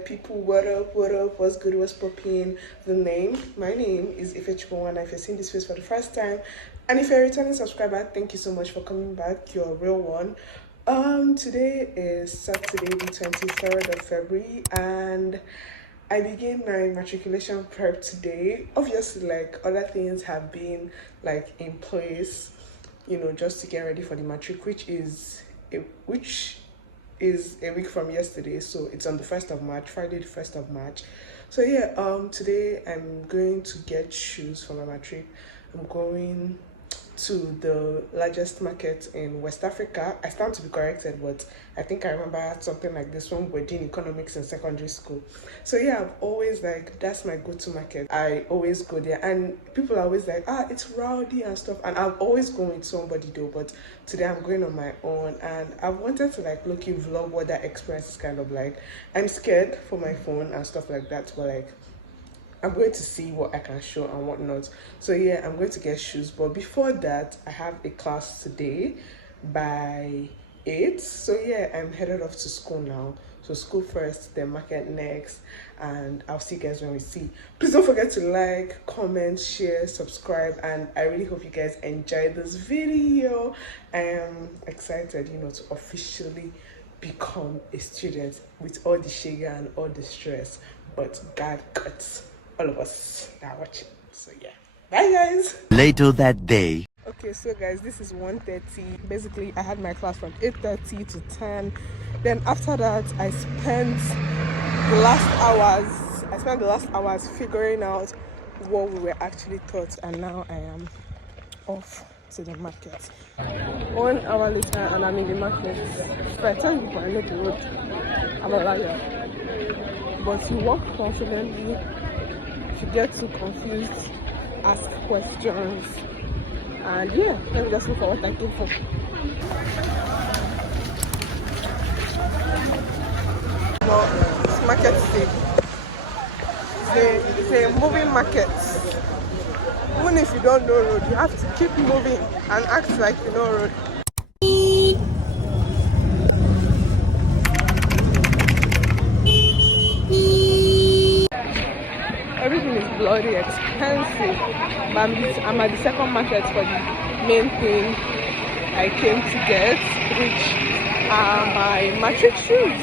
people, what up, what's good, what's popping? My name is Ifechukwu Nwana. If you're seeing this face for the first time, and if you're a returning subscriber, thank you so much for coming back. You're a real one. Today is Saturday, the 23rd of February, and I begin my matriculation prep today. Obviously, like, other things have been like in place, you know, just to get ready for the matric, which is a week from yesterday. So it's on the 1st of March, Friday the 1st of March. So yeah, today I'm going to get shoes for my matric. I'm going to the largest market in West Africa. I stand to be corrected, but I think I remember I had something like this when we were doing economics in secondary school. So yeah, I've always, like, that's my go-to market. I always go there, and people are always like, it's rowdy and stuff, and I've always gone with somebody though, but today I'm going on my own, and I wanted to like look and vlog what that experience is kind of like. I'm scared for my phone and stuff like that, but like, I'm going to see what I can show and whatnot. So yeah, I'm going to get shoes, but before that, I have a class today by 8. So yeah, I'm headed off to school now. So school first, then market next, and I'll see you guys when we see. Please don't forget to like, comment, share, subscribe, and I really hope you guys enjoy this video. I am excited, you know, to officially become a student with all the sugar and all the stress, but God got all of us are watching. So yeah, bye guys. Later that day. Okay, so guys, this is 1:30. Basically, I had my class from 8:30 to 10. Then after that, I spent the last hours figuring out what we were actually taught, and now I am off to the market. 1 hour later, and I'm in the market. If I tell you I know the road, I'm a liar. But you walk confidently. If you get too confused, ask questions. And yeah, let me just look for what I came for. Well, it's market day. It's a moving market. Even if you don't know road, you have to keep moving and act like you know road. Everything is bloody expensive, but I'm at the second market for the main thing I came to get, which are my matric shoes.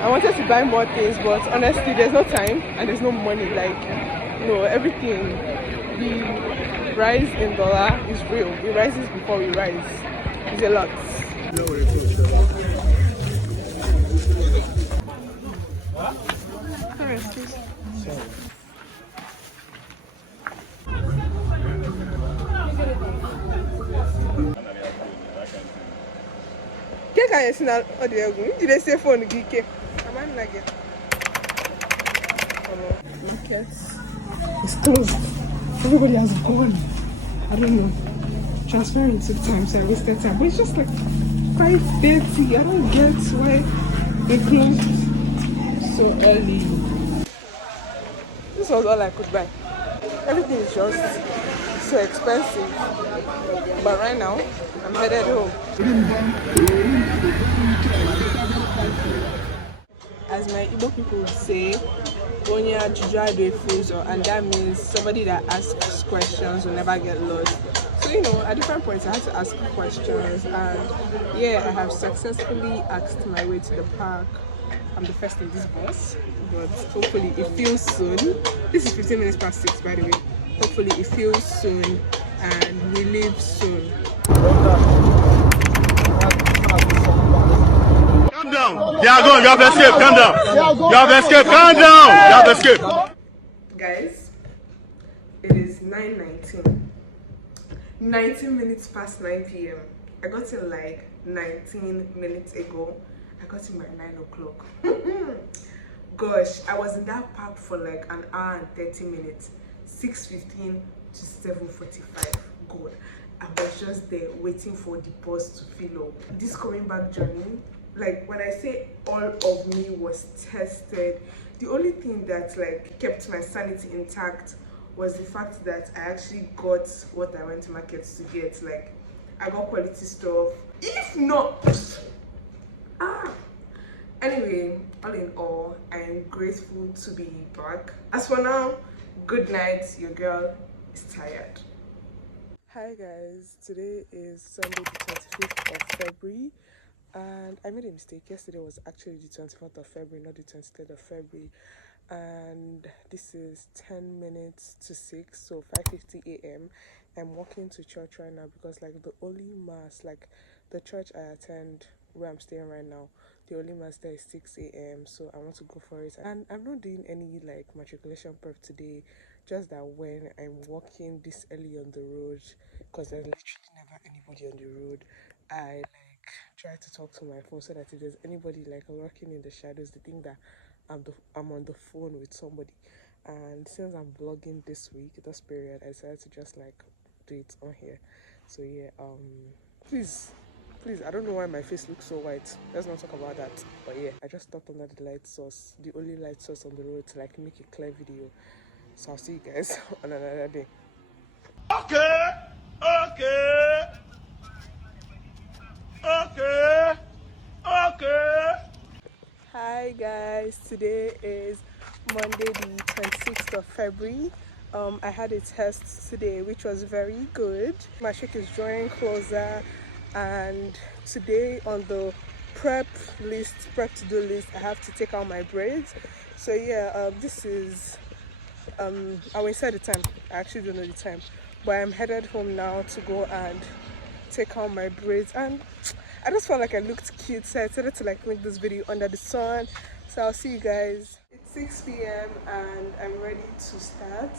I wanted to buy more things, but honestly there's no time and there's no money. Like, you know, everything, the rise in dollar is real. It rises before we rise. It's a lot. Can you see now? Did they say phone? Market is closed. Everybody has gone. I don't know. Transferring took time, so I wasted time. But it's just like 5:30. I don't get why they closed so early. This was all I could buy. Everything is just so expensive. But right now, I'm headed home. As my Igbo people would say, Onya Jujade Fuzo, and that means somebody that asks questions will never get lost. So, you know, at different points I had to ask questions, and yeah, I have successfully asked my way to the park. I'm the first in this bus, but hopefully it feels soon. This is 15 minutes past 6, by the way. Hopefully it feels soon and we leave soon. Calm down. They are gone. You have escaped. Calm down. You have escaped. Calm down. You have escaped. Guys, it is 9:19. 19 minutes past 9 p.m. I got in like 19 minutes ago. I got in by 9 o'clock. Gosh, I was in that park for like an hour and 30 minutes. 6:15 to 7:45. God, I was just there waiting for the bus to fill up. This coming back journey, like, when I say all of me was tested, the only thing that like kept my sanity intact was the fact that I actually got what I went to markets to get. Like, I got quality stuff. If not, Anyway, all in all, I'm grateful to be back. As for now, good night. Your girl is tired. Hi guys, today is Sunday the 25th of February and I made a mistake. Yesterday was actually the 24th of February, not the 23rd of February, and this is 10 minutes to 6, so 5:50 a.m. I'm walking to church right now because like the only mass, like the church I attend where I'm staying right now, the only mass there is 6 a.m. so I want to go for it. And I'm not doing any like matriculation prep today, just that when I'm walking this early on the road, because there's literally never anybody on the road, I like try to talk to my phone so that if there's anybody like lurking in the shadows, they think that I'm on the phone with somebody. And since I'm vlogging this week, this period, I decided to just like do it on here. So yeah, please, I don't know why my face looks so white. Let's not talk about that. But yeah, I just stopped under the light source, the only light source on the road, to like make a clear video. So I'll see you guys on another day. Okay. Hi guys, today is Monday the 26th of February. I had a test today which was very good. My Matric is drawing closer, and today on the prep to-do list, I have to take out my braids. So yeah, this is I will say the time. I actually don't know the time, but I'm headed home now to go and take out my braids, and I just felt like I looked cute, so I decided to like make this video under the sun. So I'll see you guys. It's 6 p.m. and I'm ready to start.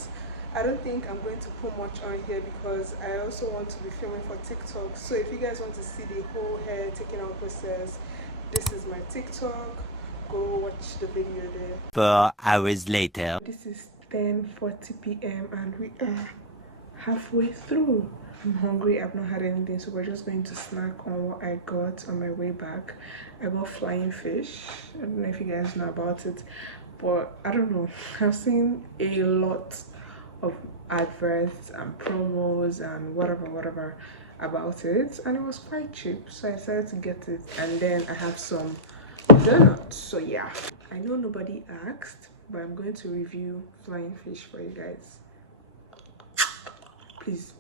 I don't think I'm going to put much on here because I also want to be filming for TikTok. So if you guys want to see the whole hair taking out process, this is my TikTok. Go watch the video there. 4 hours later. This is 10:40 p.m. and we are halfway through. I'm hungry. I've not had anything, so we're just going to snack on what I got on my way back. I got flying fish. I don't know if you guys know about it, but I don't know. I've seen a lot of adverts and promos and whatever about it, and it was quite cheap, so I decided to get it. And then I have some donuts. So yeah, I know nobody asked, but I'm going to review flying fish for you guys. Please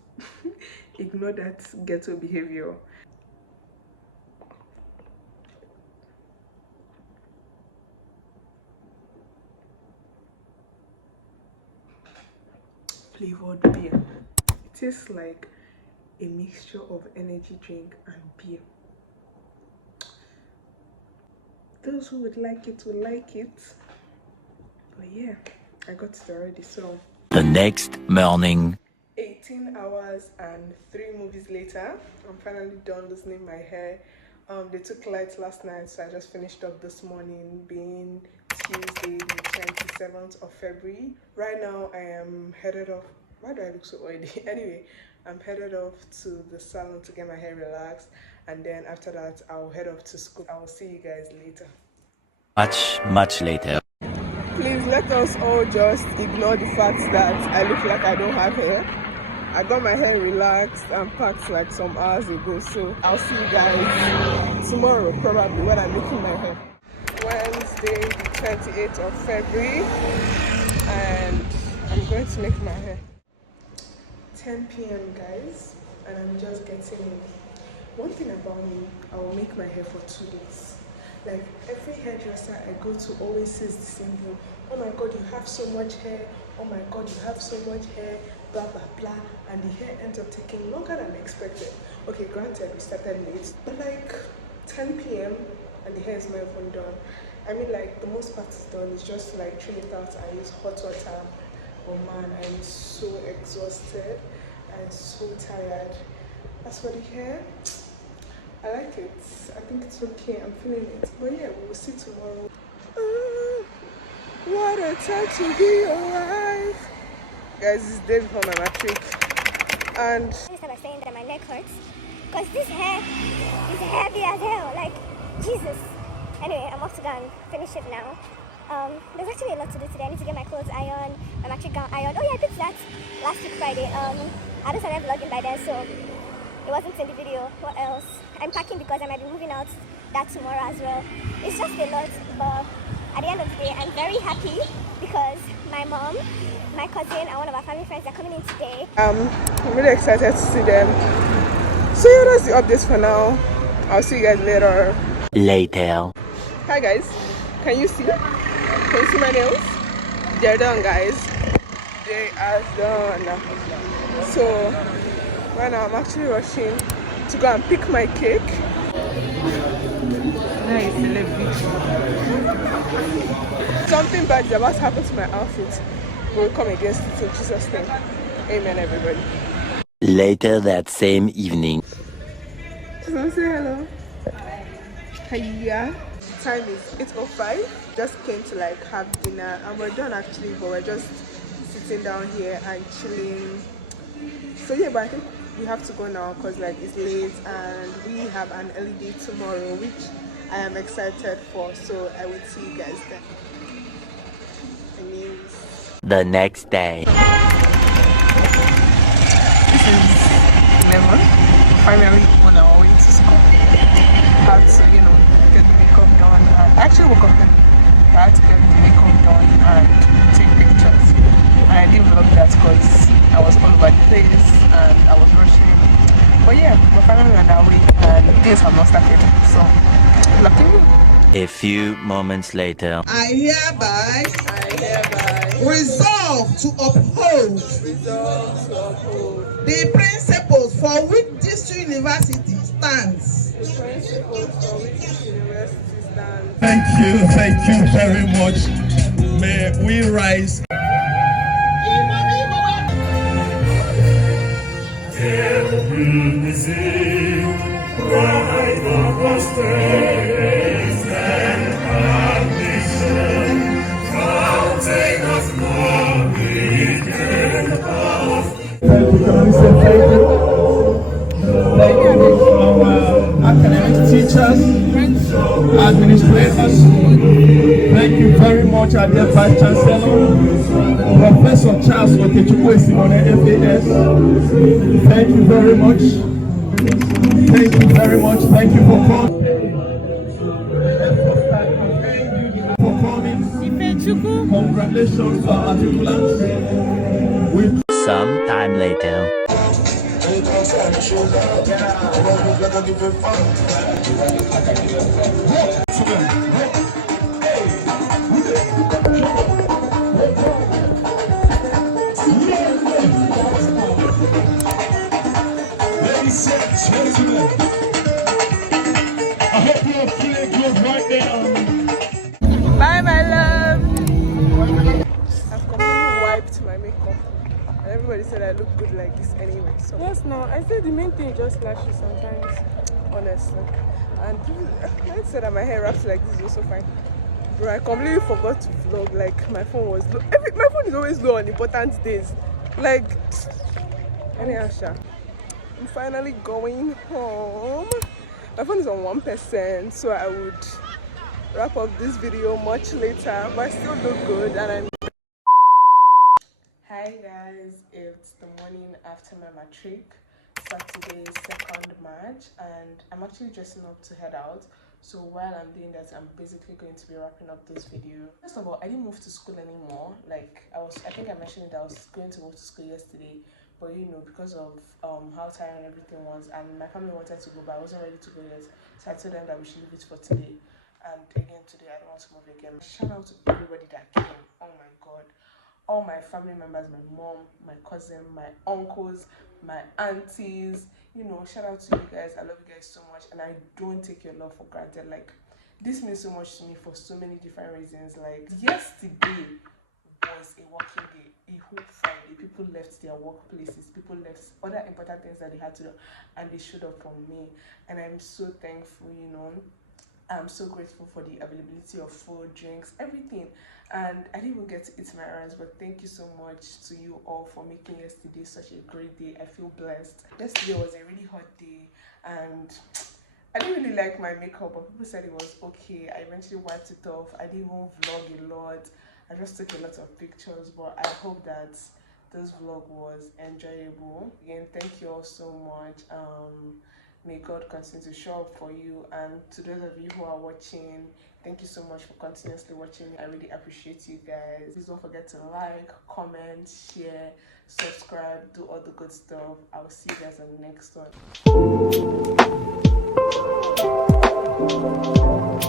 ignore that ghetto behavior. Flavored beer. It tastes like a mixture of energy drink and beer. Those who would like it will like it. But yeah, I got it already. So The next morning. 18 hours and 3 movies later, I'm finally done loosening my hair. They took lights last night, so I just finished up this morning, being Tuesday the 27th of February. Right now I am headed off. Why do I look so oily? Anyway, I'm headed off to the salon to get my hair relaxed, and then after that I'll head off to school. I will see you guys later. Much later. Please let us all just ignore the fact that I look like I don't have hair. I got my hair relaxed and packed like some hours ago, so I'll see you guys tomorrow probably when I'm making my hair. Wednesday the 28th of February, and I'm going to make my hair. 10 p.m. guys, and I'm just getting in. One thing about me, I will make my hair for 2 days. Like every hairdresser I go to always says the same thing. Oh my god, you have so much hair. Oh my god, you have so much hair. Blah blah blah. And the hair ends up taking longer than expected. Okay, granted we started late, but like 10 p.m. and the hair is not even done. I mean, like the most part is done. It's just like trim it out. I use hot water. Oh man, I'm so exhausted. I'm so tired. As for the hair, I like it. I think it's okay. I'm feeling it. But yeah, we'll see tomorrow. What a time to be alive. Guys, it's day before my matric. And I was saying that my neck hurts because this hair is heavy as hell. Like, Jesus. Anyway, I'm off to go and finish it now. There's actually a lot to do today. I need to get my clothes ironed, my matric gown ironed. Oh yeah, I picked that last week Friday. I just started vlogging by then, so it wasn't in the video. What else? I'm packing because I might be moving out that tomorrow as well. It's just a lot, but at the end of the day, I'm very happy because my mom, my cousin, and one of our family friends are coming in today. I'm really excited to see them. So yeah, that's the updates for now. I'll see you guys later. Later. Hi guys, can you see? Can you see my nails? They're done, guys. They are done. So right now I'm actually rushing to go and pick my cake. Something bad is about to happen to my outfit. We'll come against it in Jesus' name. Amen, everybody. Later that same evening. So say hello. Heyyy. Time is 8:05. Just came to like have dinner and we're done actually, but we're just sitting down here and chilling. So yeah, but I think we have to go now because like it's late and we have an early day tomorrow, which I am excited for. So I will see you guys then. Anyways. The next day. This is 11. Finally on our way to school. Had to, you know, get the makeup done. And I actually woke up then. I had to get the makeup done and take pictures. And I didn't vlog that because I was all over the place and I was rushing. But yeah, we're finally on our way and things have not started. So, lucky me. A few moments later. I hereby resolve to uphold the principles for which this university stands. Thank you very much. May we rise. Academic teachers, administrators, thank you very much, our dear Vice Chancellor, Professor Charles 𝚍𝚒𝚒𝚎𝚜, FAS. Thank you very much. Thank you very much. Thank you for coming. Ifechukwu. Congratulations to our matriculants. Some time later. Ladies and gentlemen, I hope you're feeling good right now. Bye, my love. I've completely wiped my makeup. And everybody said I look good like this anyway. So Yes, no, I said the main thing just lashes sometimes. honestly. And I said that my hair wraps like this is also fine. Bro, I completely forgot to vlog. Like my phone was low. My phone is always low on important days. Like anyhow, sha. I'm finally going home. My phone is on 1%, so I would wrap up this video much later, but I still look good and I'm. Hi guys, it's the morning after my matric, Saturday 2nd March, and I'm actually dressing up to head out. So while I'm doing that, I'm basically going to be wrapping up this video. First of all, I didn't move to school anymore. Like I think I mentioned that I was going to move to school yesterday, but you know, because of how tiring everything was and my family wanted to go, but I wasn't ready to go yet, so I told them that we should leave it for today. And again today I don't want to move again. Shout out to everybody that came. Oh my god, all my family members, my mom, my cousin, my uncles, my aunties, you know, shout out to you guys. I love you guys so much and I don't take your love for granted. Like this means so much to me for so many different reasons. Like yesterday was a working day, a whole Friday. People left their workplaces, people left other important things that they had to do, and they showed up for me. And I'm so thankful, you know. I'm so grateful for the availability of food, drinks, everything. And I didn't even get to eat my errands, but thank you so much to you all for making yesterday such a great day. I feel blessed. Yesterday was a really hot day and I didn't really like my makeup, but people said it was okay. I eventually wiped it off. I didn't even vlog a lot. I just took a lot of pictures, but I hope that this vlog was enjoyable. Again, thank you all so much. May God continue to show up for you. And to those of you who are watching, thank you so much for continuously watching. I really appreciate you guys. Please don't forget to like, comment, share, subscribe, do all the good stuff. I will see you guys on the next one.